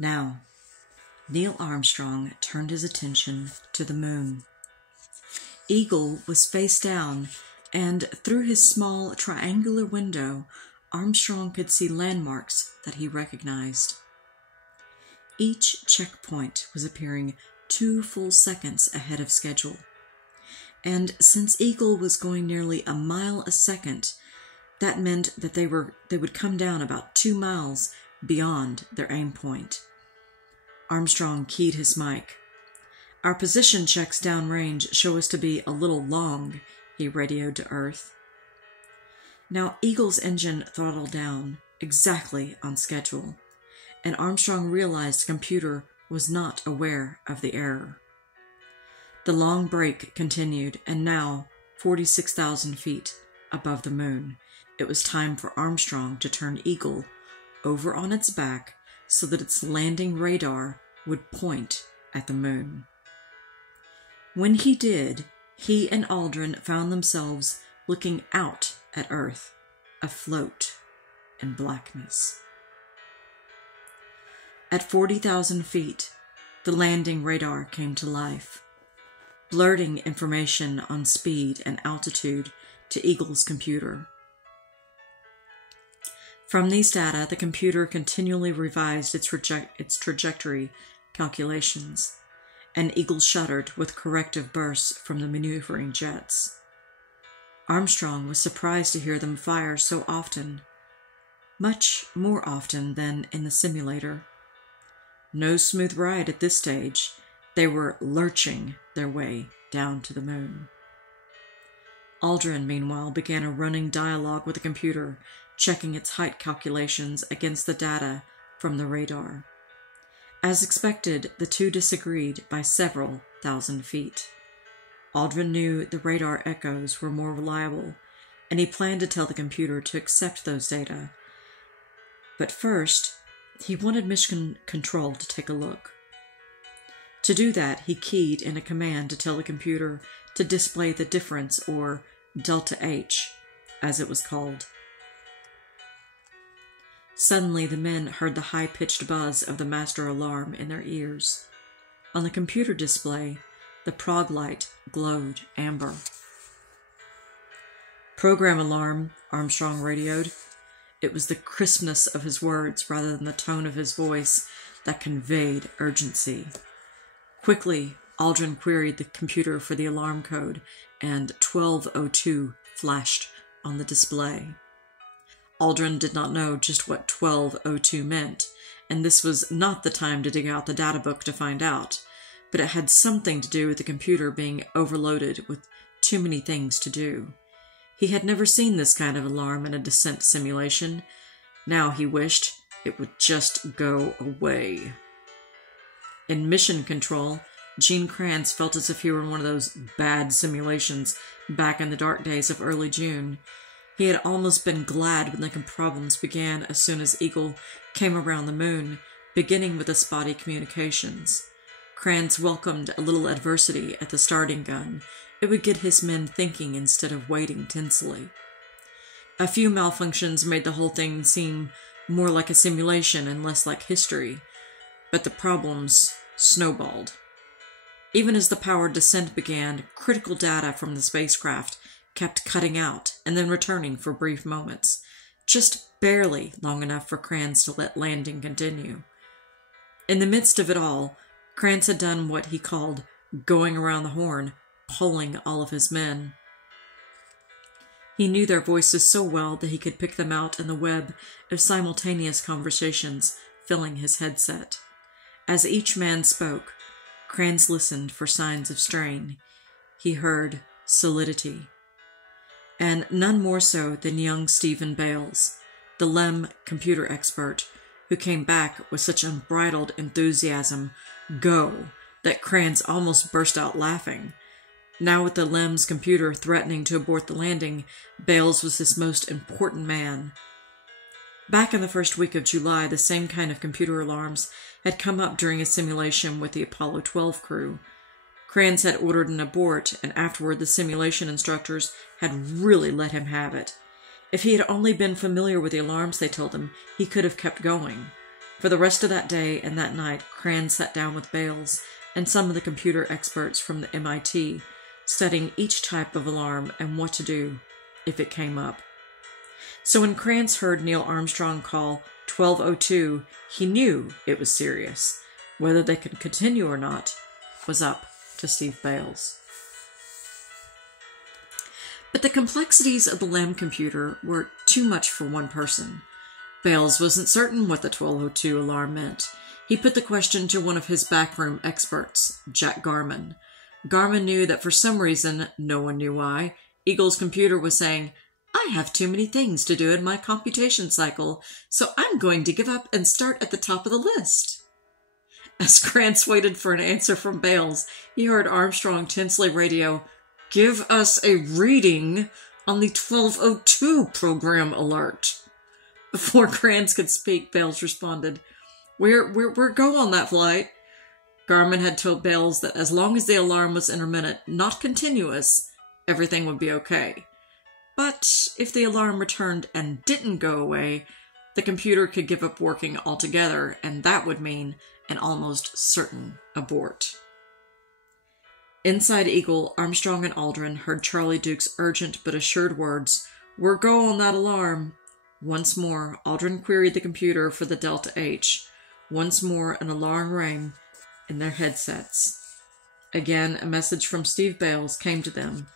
Now, Neil Armstrong turned his attention to the moon. Eagle was face down, and through his small triangular window, Armstrong could see landmarks that he recognized. Each checkpoint was appearing 2 full seconds ahead of schedule. And since Eagle was going nearly a mile a second, that meant that they would come down about 2 miles beyond their aim point. Armstrong keyed his mic. "Our position checks downrange show us to be a little long," he radioed to Earth. Now Eagle's engine throttled down, exactly on schedule, and Armstrong realized the computer was not aware of the error. The long break continued, and now, 46,000 feet above the moon, it was time for Armstrong to turn Eagle over on its back so that its landing radar would point at the moon. When he did, he and Aldrin found themselves looking out at Earth, afloat in blackness. At 40,000 feet, the landing radar came to life, blurting information on speed and altitude to Eagle's computer. From these data, the computer continually revised its trajectory calculations, and Eagle shuddered with corrective bursts from the maneuvering jets. Armstrong was surprised to hear them fire so often, much more often than in the simulator. No smooth ride at this stage. They were lurching their way down to the moon. Aldrin, meanwhile, began a running dialogue with the computer, checking its height calculations against the data from the radar. As expected, the two disagreed by several thousand feet. Aldrin knew the radar echoes were more reliable, and he planned to tell the computer to accept those data. But first, he wanted Mission Control to take a look. To do that, he keyed in a command to tell the computer to display the difference, or Delta H, as it was called. Suddenly, the men heard the high-pitched buzz of the master alarm in their ears. On the computer display, the prog light glowed amber. "Program alarm," Armstrong radioed. It was the crispness of his words rather than the tone of his voice that conveyed urgency. Quickly, Aldrin queried the computer for the alarm code, and 1202 flashed on the display. Aldrin did not know just what 1202 meant, and this was not the time to dig out the data book to find out, but it had something to do with the computer being overloaded with too many things to do. He had never seen this kind of alarm in a descent simulation. Now he wished it would just go away. In Mission Control, Gene Kranz felt as if he were in one of those bad simulations back in the dark days of early June. He had almost been glad when the problems began as soon as Eagle came around the moon, beginning with the spotty communications. Kranz welcomed a little adversity at the starting gun. It would get his men thinking instead of waiting tensely. A few malfunctions made the whole thing seem more like a simulation and less like history, but the problems snowballed. Even as the powered descent began, critical data from the spacecraft kept cutting out and then returning for brief moments, just barely long enough for Kranz to let landing continue. In the midst of it all, Kranz had done what he called going around the horn, polling all of his men. He knew their voices so well that he could pick them out in the web of simultaneous conversations filling his headset. As each man spoke, Kranz listened for signs of strain. He heard solidity. And none more so than young Stephen Bales, the LEM computer expert, who came back with such unbridled enthusiasm, go, that Kranz almost burst out laughing. Now with the LEM's computer threatening to abort the landing, Bales was his most important man. Back in the first week of July, the same kind of computer alarms had come up during a simulation with the Apollo 12 crew. Kranz had ordered an abort, and afterward the simulation instructors had really let him have it. If he had only been familiar with the alarms, they told him, he could have kept going. For the rest of that day and that night, Cran sat down with Bales and some of the computer experts from the MIT, studying each type of alarm and what to do if it came up. So when Kranz heard Neil Armstrong call 1202, he knew it was serious. Whether they could continue or not was up to Steve Bales. But the complexities of the LAM computer were too much for one person. Bales wasn't certain what the 1202 alarm meant. He put the question to one of his backroom experts, Jack Garman. Garman knew that for some reason, no one knew why, Eagle's computer was saying, "I have too many things to do in my computation cycle, so I'm going to give up and start at the top of the list." As Krantz waited for an answer from Bales, he heard Armstrong tensely radio, "Give us a reading on the 1202 program alert." Before Krantz could speak, Bales responded, We're go on that flight." Garman had told Bales that as long as the alarm was intermittent, not continuous, everything would be okay. But if the alarm returned and didn't go away, the computer could give up working altogether, and that would mean an almost certain abort. Inside Eagle, Armstrong and Aldrin heard Charlie Duke's urgent but assured words, "We're go on that alarm." Once more, Aldrin queried the computer for the Delta H. Once more, an alarm rang in their headsets. Again, a message from Steve Bales came to them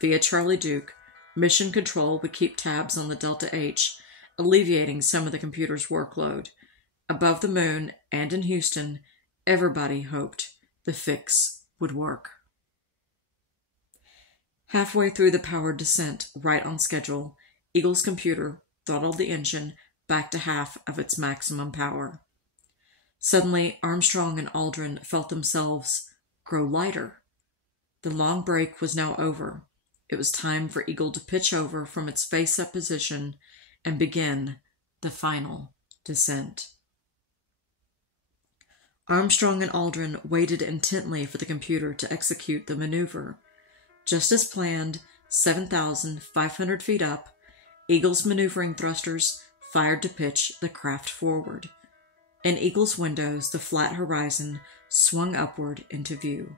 via Charlie Duke. Mission Control would keep tabs on the Delta H, alleviating some of the computer's workload. Above the moon and in Houston, everybody hoped the fix would work. Halfway through the powered descent, right on schedule, Eagle's computer throttled the engine back to half of its maximum power. Suddenly, Armstrong and Aldrin felt themselves grow lighter. The long break was now over. It was time for Eagle to pitch over from its face-up position and begin the final descent. Armstrong and Aldrin waited intently for the computer to execute the maneuver. Just as planned, 7,500 feet up, Eagle's maneuvering thrusters fired to pitch the craft forward. In Eagle's windows, the flat horizon swung upward into view,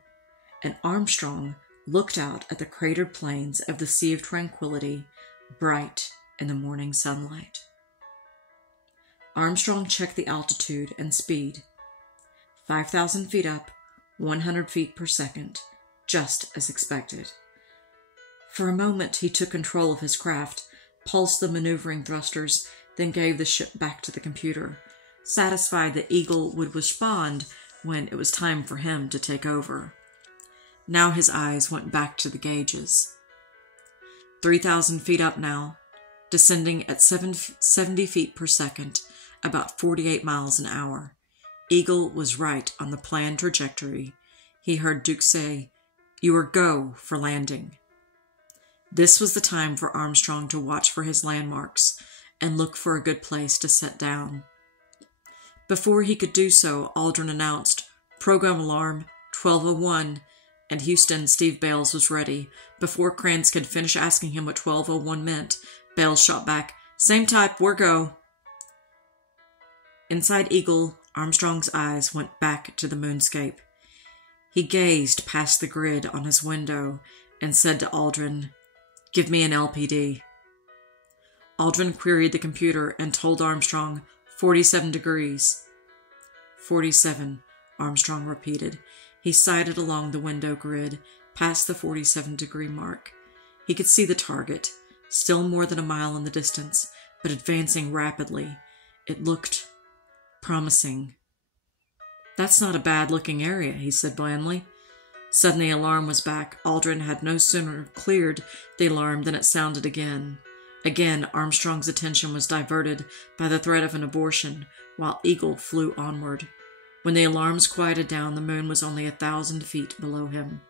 and Armstrong looked out at the cratered plains of the Sea of Tranquility, bright in the morning sunlight. Armstrong checked the altitude and speed. 5,000 feet up, 100 feet per second, just as expected. For a moment, he took control of his craft, pulsed the maneuvering thrusters, then gave the ship back to the computer, satisfied that Eagle would respond when it was time for him to take over. Now his eyes went back to the gauges. 3,000 feet up now, descending at 70 feet per second, about 48 miles an hour. Eagle was right on the planned trajectory. He heard Duke say, "You are go for landing." This was the time for Armstrong to watch for his landmarks and look for a good place to set down. Before he could do so, Aldrin announced, "Program alarm, 1201, and Houston, Steve Bales was ready. Before Krantz could finish asking him what 1201 meant, Bales shot back, "Same type, we're go." Inside Eagle, Armstrong's eyes went back to the moonscape. He gazed past the grid on his window and said to Aldrin, "Give me an LPD." Aldrin queried the computer and told Armstrong, 47 degrees. 47, Armstrong repeated. He sighted along the window grid, past the 47-degree mark. He could see the target, still more than a mile in the distance, but advancing rapidly. It looked promising. "That's not a bad-looking area," he said blandly. Suddenly, the alarm was back. Aldrin had no sooner cleared the alarm than it sounded again. Again, Armstrong's attention was diverted by the threat of an abortion, while Eagle flew onward. When the alarms quieted down, the moon was only 1,000 feet below him.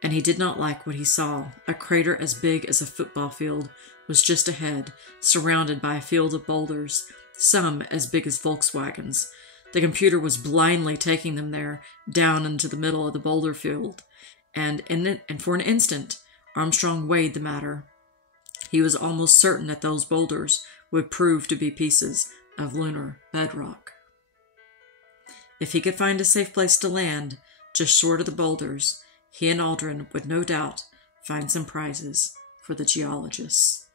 And he did not like what he saw. A crater as big as a football field was just ahead, surrounded by a field of boulders, some as big as Volkswagens. The computer was blindly taking them there, down into the middle of the boulder field. And for an instant, Armstrong weighed the matter. He was almost certain that those boulders would prove to be pieces of lunar bedrock. If he could find a safe place to land, just short of the boulders, he and Aldrin would no doubt find some prizes for the geologists.